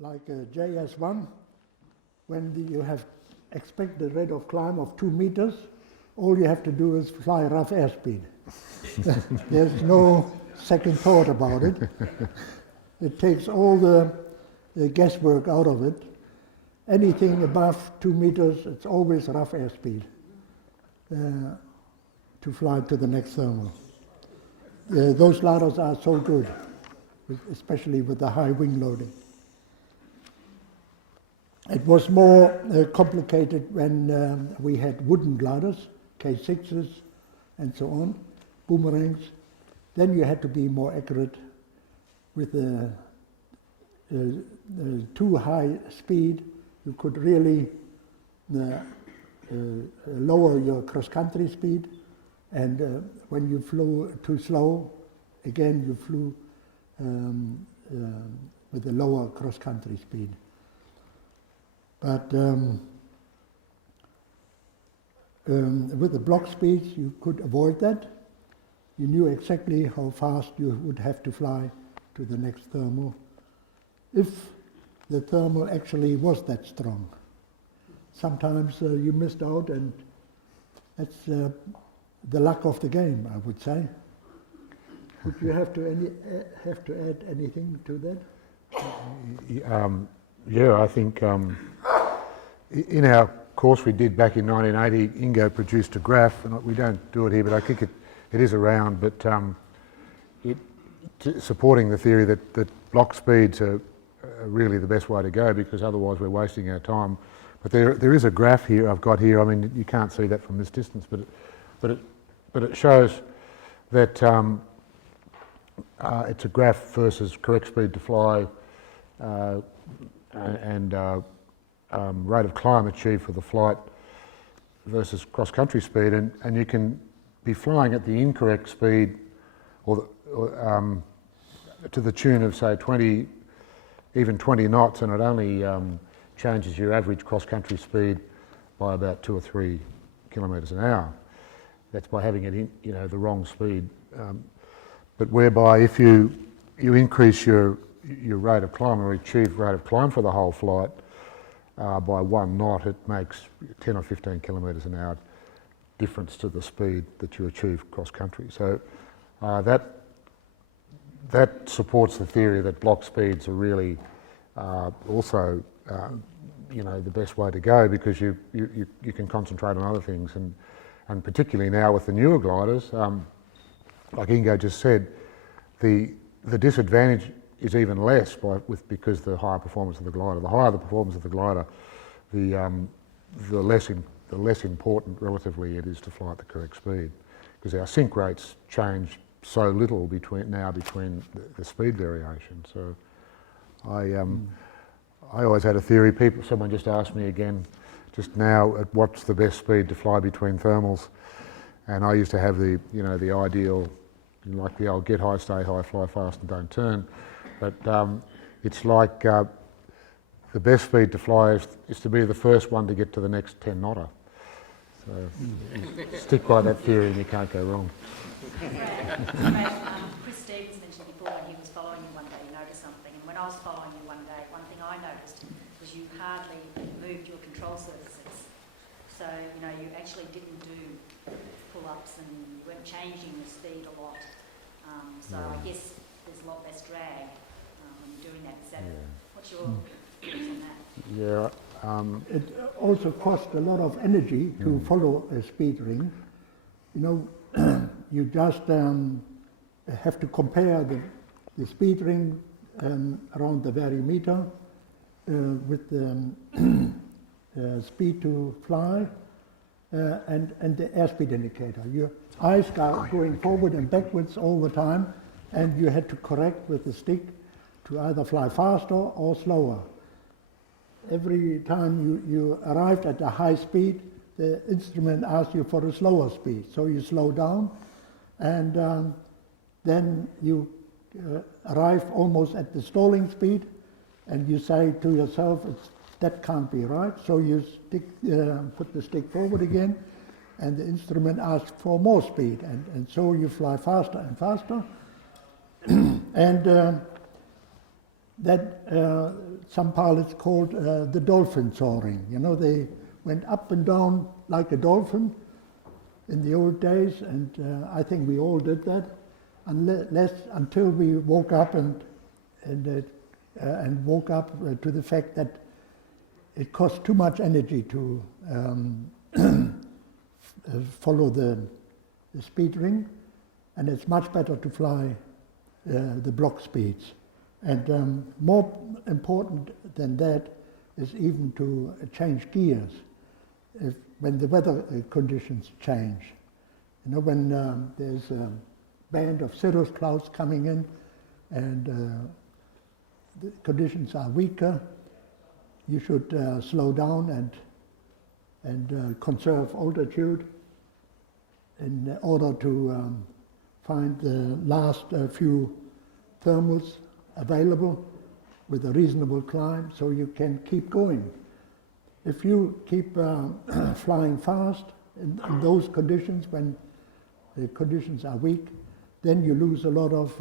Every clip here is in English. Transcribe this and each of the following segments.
like a JS1, when you have expected rate of climb of 2 meters, all you have to do is fly rough airspeed. There's no second thought about it. It takes all the guesswork out of it. Anything above 2 meters, it's always rough airspeed to fly to the next thermal. Those gliders are so good, especially with the high wing loading. It was more complicated when we had wooden gliders, K6s and so on, boomerangs. Then you had to be more accurate with too high speed. You could really lower your cross-country speed, and when you flew too slow, again you flew with a lower cross-country speed. But with the block speeds, you could avoid that. You knew exactly how fast you would have to fly to the next thermal, if the thermal actually was that strong. Sometimes you missed out, and that's the luck of the game, I would say. Would you have to add anything to that? Yeah, I think in our course we did back in 1980, Ingo produced a graph, and we don't do it here, but I think it is around, but supporting the theory that block speeds are really the best way to go, because otherwise we're wasting our time. But there is a graph here I've got here. I mean, you can't see that from this distance, but it shows that it's a graph versus correct speed to fly and rate of climb achieved for the flight versus cross-country speed, and you can be flying at the incorrect speed or to the tune of, say, 20 knots, and it only changes your average cross-country speed by about 2 or 3 kilometres an hour. That's by having it in, the wrong speed. But whereby if you increase your rate of climb or achieve rate of climb for the whole flight by 1 knot, it makes 10 or 15 kilometres an hour difference to the speed that you achieve cross-country. So that supports the theory that block speeds are really also the best way to go, because you can concentrate on other things, and particularly now with the newer gliders, like Ingo just said, the disadvantage is even less because the higher performance of the glider. The higher the performance of the glider, the less important relatively it is to fly at the correct speed, because our sink rates change so little between the speed variation. So I always had a theory. Someone just asked me again just now, what's the best speed to fly between thermals, and I used to have the ideal, like the old get high, stay high, fly fast and don't turn. But it's like the best speed to fly is to be the first one to get to the next 10 knotter. So stick by that theory and you can't go wrong. Chris Stevens mentioned before when he was following you one day, he noticed something. And when I was following you one day, one thing I noticed was you hardly moved your control surfaces. So, you actually didn't do pull-ups and you weren't changing the speed a lot. So I guess there's a lot less drag when you're doing that. What's your views on that? Yeah. It also costs a lot of energy to follow a speed ring. You just have to compare the speed ring around the variometer with the speed to fly and the airspeed indicator. Your eyes are going forward and backwards all the time, and you had to correct with the stick to either fly faster or slower. Every time you arrived at a high speed, the instrument asks you for a slower speed, so you slow down, and then you arrive almost at the stalling speed, and you say to yourself, that can't be right, so you put the stick forward again, and the instrument asks for more speed, and so you fly faster and faster. And that some pilots called the dolphin soaring. You know, they went up and down like a dolphin in the old days, and I think we all did that, until we woke up and woke up to the fact that it costs too much energy to follow the speed ring, and it's much better to fly the block speeds. And more important than that is even to change gears when the weather conditions change. You know, when there's a band of cirrus clouds coming in and the conditions are weaker, you should slow down and conserve altitude in order to find the last few thermals available with a reasonable climb so you can keep going. If you keep flying fast in those conditions, when the conditions are weak, then you lose a lot of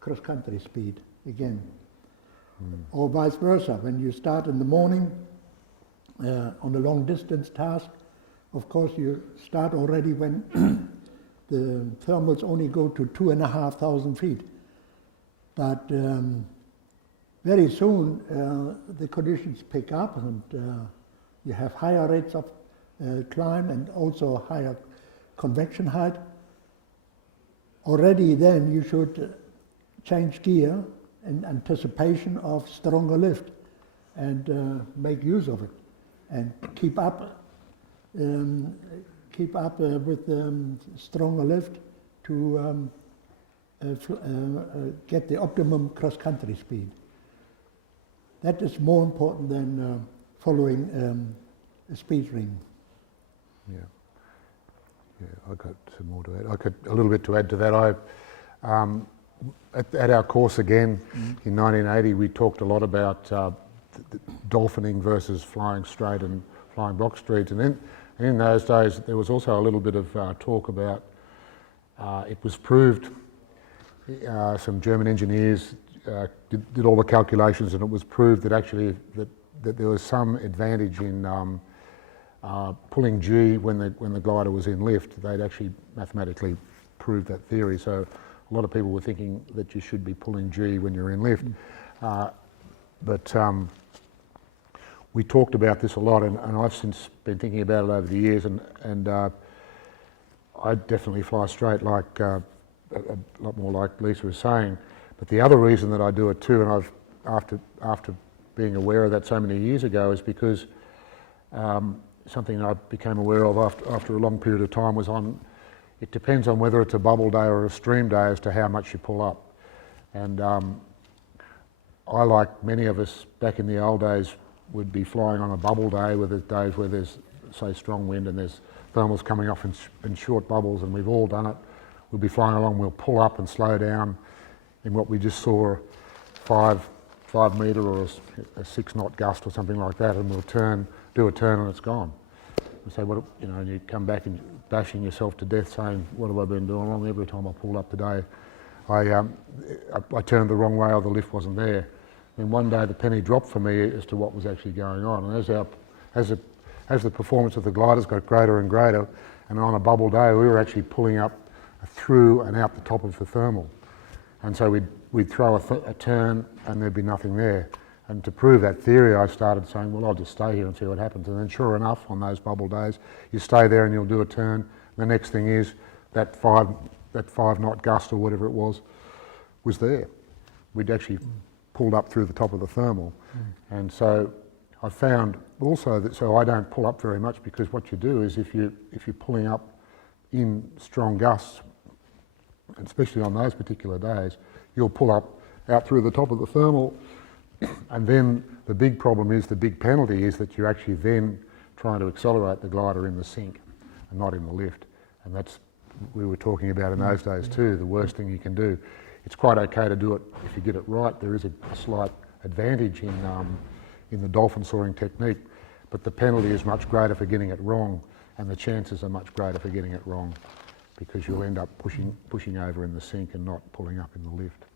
cross-country speed again. Or vice versa, when you start in the morning on a long-distance task, of course you start already when the thermals only go to 2,500 feet. But very soon the conditions pick up, and you have higher rates of climb and also higher convection height. Already then you should change gear in anticipation of stronger lift and make use of it and keep up with stronger lift to get the optimum cross-country speed. That is more important than following a speed ring. Yeah, I got some more to add. I could a little bit to add to that. At our course again in 1980, we talked a lot about the dolphining versus flying straight and flying block streets, and in those days there was also a little bit of talk about. It was proved. Some German engineers did all the calculations, and it was proved that actually that there was some advantage in pulling G when the glider was in lift. They'd actually mathematically proved that theory. So a lot of people were thinking that you should be pulling G when you're in lift. But we talked about this a lot, and I've since been thinking about it over the years, and I definitely fly straight, like a lot more like Lisa was saying. But the other reason that I do it too, and I've after being aware of that so many years ago, is because something I became aware of after a long period of time was it depends on whether it's a bubble day or a stream day as to how much you pull up. And I, like many of us back in the old days, would be flying on a bubble day with the days where there's, say, strong wind and there's thermals coming off in short bubbles, and we've all done it. We'll be flying along, we'll pull up and slow down in what we just saw, 5 metre or a 6 knot gust or something like that, and we'll do a turn and it's gone. And say, well, you know, and you come back and bashing yourself to death saying, what have I been doing wrong? Every time I pulled up today, I turned the wrong way or the lift wasn't there. And one day the penny dropped for me as to what was actually going on. And as the performance of the gliders got greater and greater, and on a bubble day we were actually pulling up through and out the top of the thermal. And so we'd throw a turn and there'd be nothing there. And to prove that theory, I started saying, well, I'll just stay here and see what happens. And then sure enough, on those bubble days, you stay there and you'll do a turn. The next thing is that 5 knot gust or whatever it was there. We'd actually pulled up through the top of the thermal. And so I found also that, so I don't pull up very much, because what you do is if you're pulling up in strong gusts, especially on those particular days, you'll pull up out through the top of the thermal, and then the big problem is, the big penalty is that you're actually then trying to accelerate the glider in the sink and not in the lift. And that's, we were talking about in those days too, the worst thing you can do. It's quite okay to do it if you get it right. There is a slight advantage in the dolphin soaring technique, but the penalty is much greater for getting it wrong, and the chances are much greater for getting it wrong, because you'll end up pushing over in the sink and not pulling up in the lift.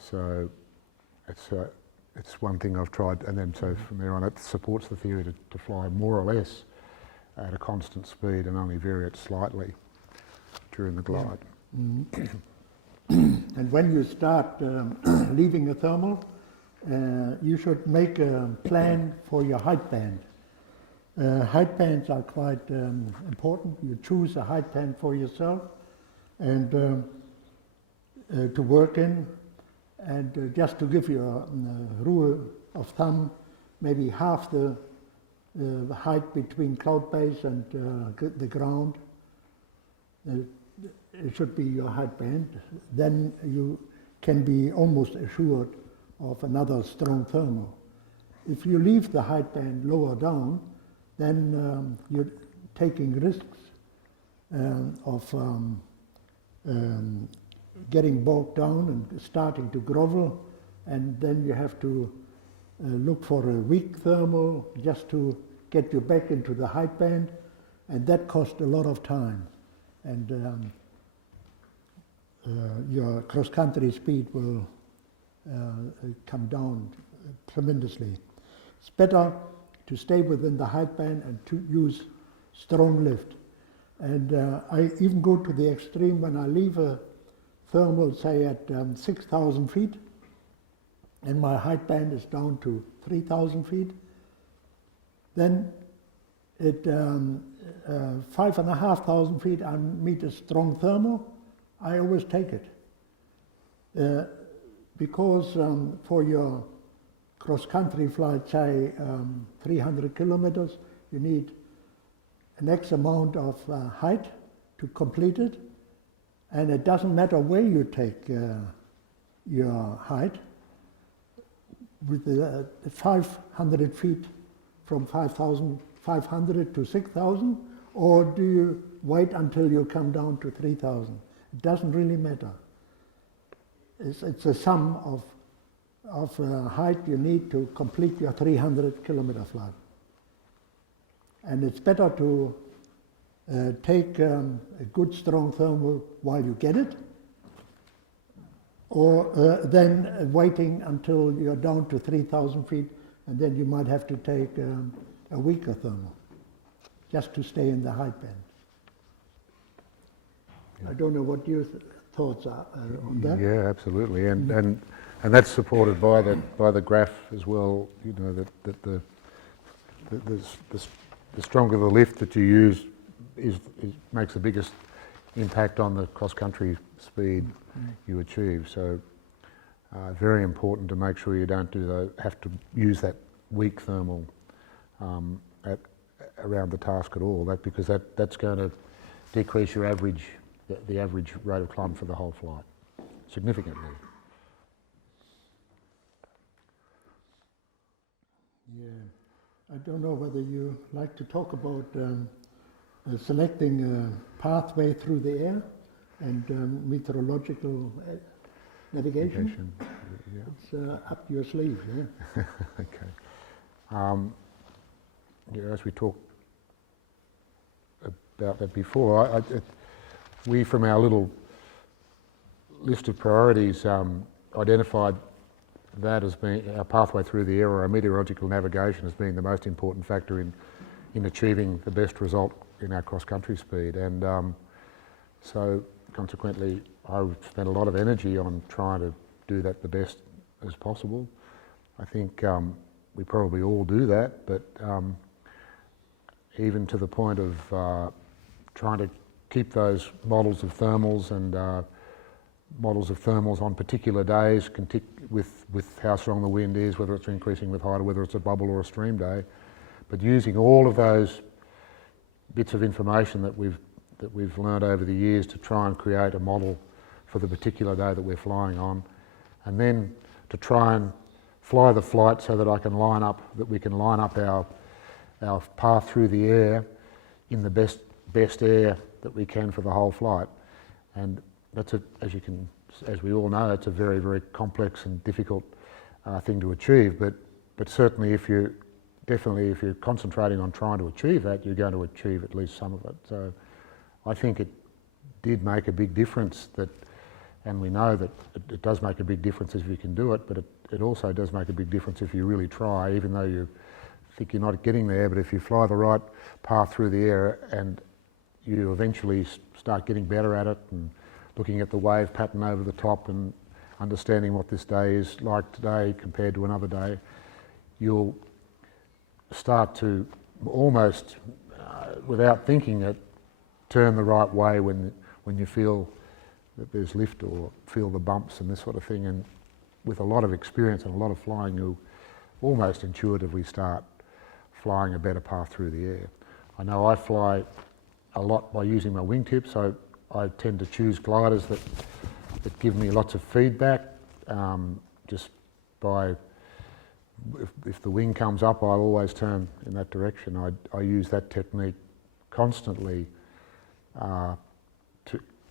So it's one thing I've tried, and then so from there on it supports the theory to fly more or less at a constant speed and only vary it slightly during the glide. Yeah. And when you start leaving a thermal, you should make a plan for your height band. Height bands are quite important. You choose a height band for yourself and to work in. And just to give you a rule of thumb, maybe half the height between cloud base and the ground it should be your height band. Then you can be almost assured of another strong thermal. If you leave the height band lower down, then you're taking risks of getting bogged down and starting to grovel, and then you have to look for a weak thermal just to get you back into the height band, and that costs a lot of time. And your cross-country speed will come down tremendously. It's better to stay within the height band and to use strong lift. And I even go to the extreme when I leave a thermal, say at 6,000 feet, and my height band is down to 3,000 feet, then at 5,500 feet I meet a strong thermal. I always take it. Because for your cross-country flight, say 300 kilometers, you need an X amount of height to complete it. And it doesn't matter where you take your height. With the 500 feet from 5,500 to 6,000, or do you wait until you come down to 3,000? It doesn't really matter. It's a sum of height you need to complete your 300 kilometer flight. And it's better to take a good strong thermal while you get it, or then waiting until you're down to 3,000 feet, and then you might have to take a weaker thermal just to stay in the height band. I don't know what your thoughts are on that. Yeah, absolutely, and that's supported by the graph as well. You know that the stronger the lift that you use makes the biggest impact on the cross-country speed you achieve. So very important to make sure you don't have to use that weak thermal around the task at all. Because that's going to decrease your the average rate of climb for the whole flight significantly. Yeah, I don't know whether you like to talk about selecting a pathway through the air and meteorological navigation. Yeah. It's up your sleeve, yeah. Okay. As we talked about that before, we from our little list of priorities identified that as being our pathway through the air, or our meteorological navigation, as being the most important factor in achieving the best result in our cross-country speed. And so consequently I spent a lot of energy on trying to do that the best as possible. I think we probably all do that, but even to the point of trying to keep those models of thermals and models of thermals on particular days with how strong the wind is, whether it's increasing with height or whether it's a bubble or a stream day, but using all of those bits of information that we've learned over the years to try and create a model for the particular day that we're flying on, and then to try and fly the flight so that we can line up our path through the air in the best air that we can for the whole flight. And that's as we all know, it's a very, very complex and difficult thing to achieve. But certainly, if you're concentrating on trying to achieve that, you're going to achieve at least some of it. So I think it did make a big difference that And we know that it does make a big difference if you can do it, but it also does make a big difference if you really try, even though you think you're not getting there. But if you fly the right path through the air and you eventually start getting better at it and looking at the wave pattern over the top and understanding what this day is like today compared to another day, you'll start to almost, without thinking it, turn the right way when you feel that there's lift or feel the bumps and this sort of thing. And with a lot of experience and a lot of flying, you'll almost intuitively start flying a better path through the air. I know I fly a lot by using my wingtips, so I tend to choose gliders that give me lots of feedback. Just by, if the wing comes up, I'll always turn in that direction. I use that technique constantly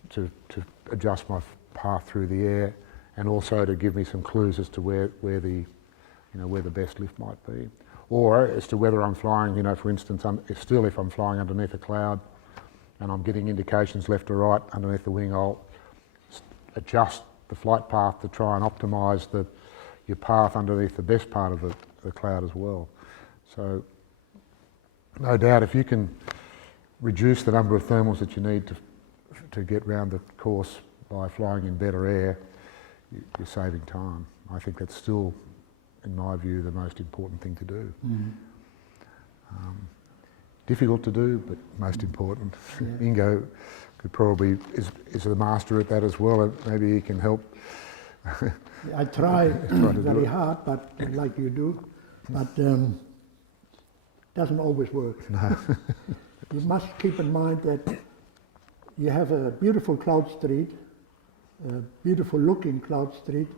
to adjust my path through the air, and also to give me some clues as to where the best lift might be, or as to whether I'm flying. For instance, if I'm flying underneath a cloud and I'm getting indications left or right underneath the wing, I'll adjust the flight path to try and optimise your path underneath the best part of the cloud as well. So no doubt, if you can reduce the number of thermals that you need to get round the course by flying in better air, you're saving time. I think that's still, in my view, the most important thing to do. Difficult to do, but most important. Yeah. Ingo could probably is the master at that as well, and maybe he can help. I try very hard, but like you do, but doesn't always work. No. You must keep in mind that you have a beautiful cloud street, a beautiful looking cloud street,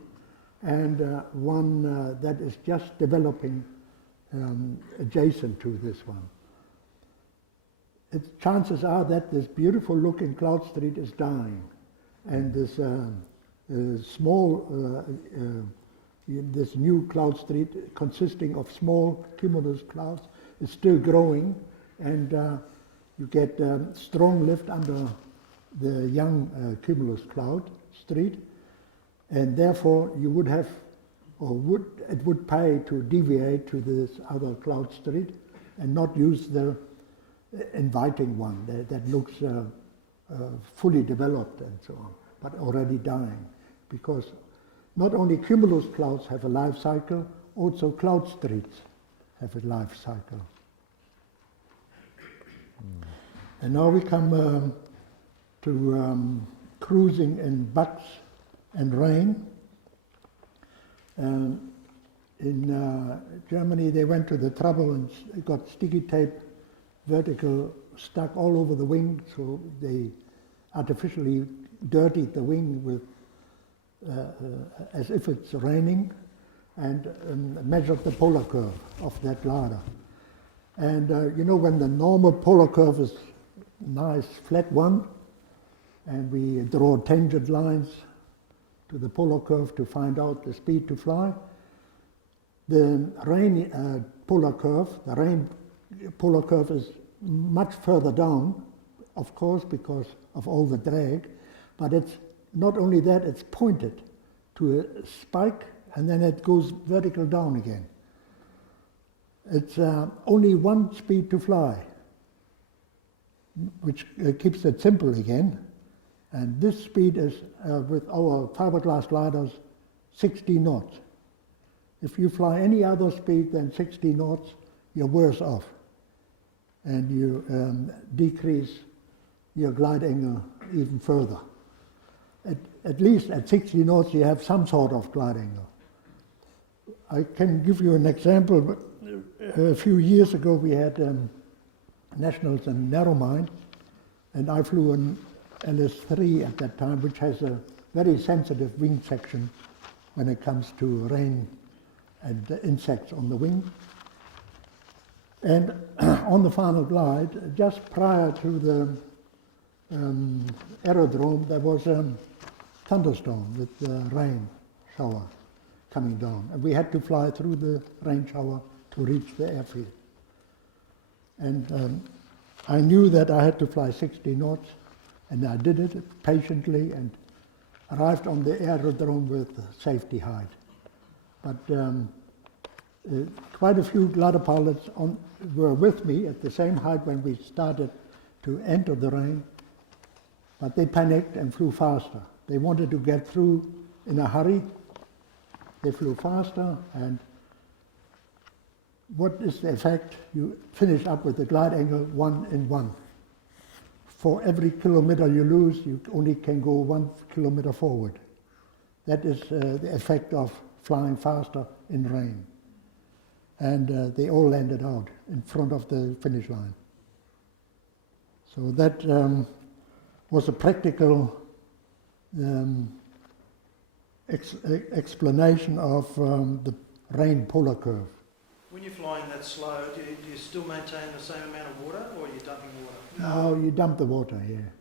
and one that is just developing adjacent to this one. Chances are that this beautiful looking cloud street is dying, and this this new cloud street consisting of small cumulus clouds is still growing, and you get strong lift under the young cumulus cloud street, and therefore you would have, it would pay to deviate to this other cloud street and not use the inviting one that looks fully developed and so on, but already dying, because not only cumulus clouds have a life cycle, also cloud streets have a life cycle. And now we come to cruising in bugs and rain. In Germany, they went to the trouble and got sticky tape vertical stuck all over the wing, so they artificially dirtied the wing with as if it's raining, and measured the polar curve of that glider. And when the normal polar curve is nice flat one, and we draw tangent lines to the polar curve to find out the speed to fly, the rain polar curve is much further down, of course, because of all the drag, but it's not only that, it's pointed to a spike, and then it goes vertical down again. It's only one speed to fly, which keeps it simple again. And this speed is, with our fiberglass gliders, 60 knots. If you fly any other speed than 60 knots, you're worse off. And you decrease your glide angle even further. At least at 60 knots, you have some sort of glide angle. I can give you an example. A few years ago, we had nationals in narrowmine, and I flew an LS3 at that time, which has a very sensitive wing section when it comes to rain and insects on the wing. And on the final glide, just prior to the aerodrome, there was a thunderstorm with the rain shower coming down. And we had to fly through the rain shower to reach the airfield. And I knew that I had to fly 60 knots, and I did it patiently, and arrived on the aerodrome with safety height. But quite a few glider pilots were with me at the same height when we started to enter the rain, but they panicked and flew faster. They wanted to get through in a hurry. They flew faster, and what is the effect? You finish up with the glide angle 1 in 1. For every kilometer you lose, you only can go 1 kilometer forward. That is the effect of flying faster in rain. And they all landed out in front of the finish line. So that was a practical explanation of the rain polar curve. When you're flying that slow, do you still maintain the same amount of water, or are you dumping water? No, you dump the water here.